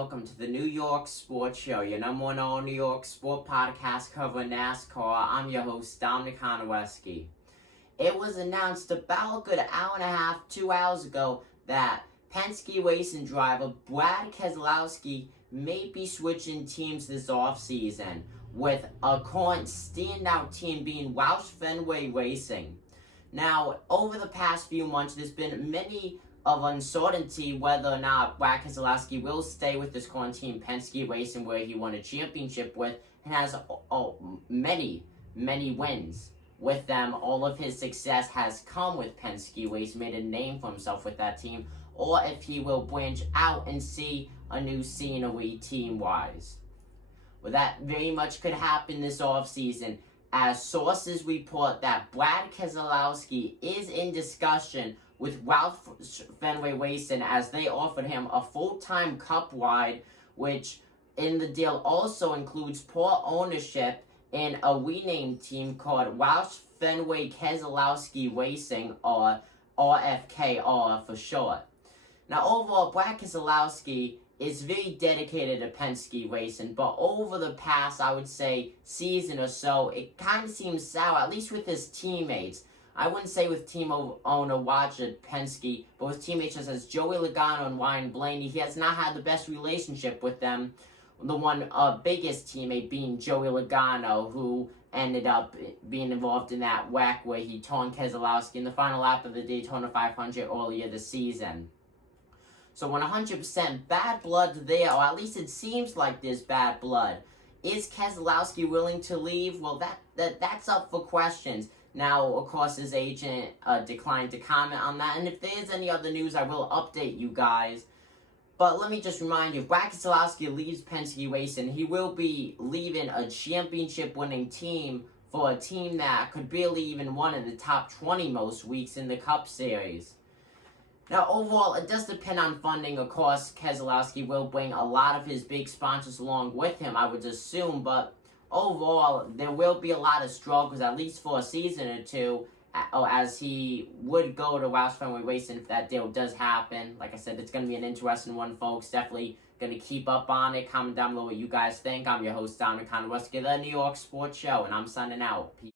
welcome to the New York Sports Show, your number one all New York sport podcast covering NASCAR. I'm your host, Dominic Keselowski. It was announced about a good hour and a half, 2 hours ago, that Penske racing driver Brad Keselowski may be switching teams this offseason, with a current standout team being Roush Fenway Racing. Now, over the past few months, there's been many of uncertainty whether or not Brad Keselowski will stay with this current team, Penske Racing, where he won a championship with and has many wins with them. All of his success has come with Penske Racing, made a name for himself with that team, or if he will branch out and see a new scenery team-wise. Well, that very much could happen this offseason, as sources report that Brad Keselowski is in discussion with Roush Fenway Racing as they offered him a full-time Cup ride, which in the deal also includes poor ownership in a renamed team called Roush Fenway Keselowski Racing, or RFKR for short. Now, overall, Brad Keselowski is very dedicated to Penske Racing, but over the past, I would say, season or so, it kind of seems sour, at least with his teammates. I wouldn't say with team owner Roger Penske, but with teammates such as Joey Logano and Ryan Blaney, he has not had the best relationship with them. The one biggest teammate being Joey Logano, who ended up being involved in that wreck where he turned Keselowski in the final lap of the Daytona 500 earlier this season. So 100% bad blood there, or at least it seems like there's bad blood. Is Keselowski willing to leave? Well, that's up for questions. Now, of course, his agent declined to comment on that, and if there is any other news, I will update you guys. But let me just remind you, if Brad Keselowski leaves Penske Racing, he will be leaving a championship-winning team for a team that could barely even win in the top 20 most weeks in the Cup Series. Now, overall, it does depend on funding. Of course, Keselowski will bring a lot of his big sponsors along with him, I would assume, but overall, there will be a lot of struggles, at least for a season or two, as he would go to Roush Fenway Racing if that deal does happen. Like I said, it's going to be an interesting one, folks. Definitely going to keep up on it. Comment down below what you guys think. I'm your host, Dominic Keselowski, the New York Sports Show, and I'm signing out. Peace.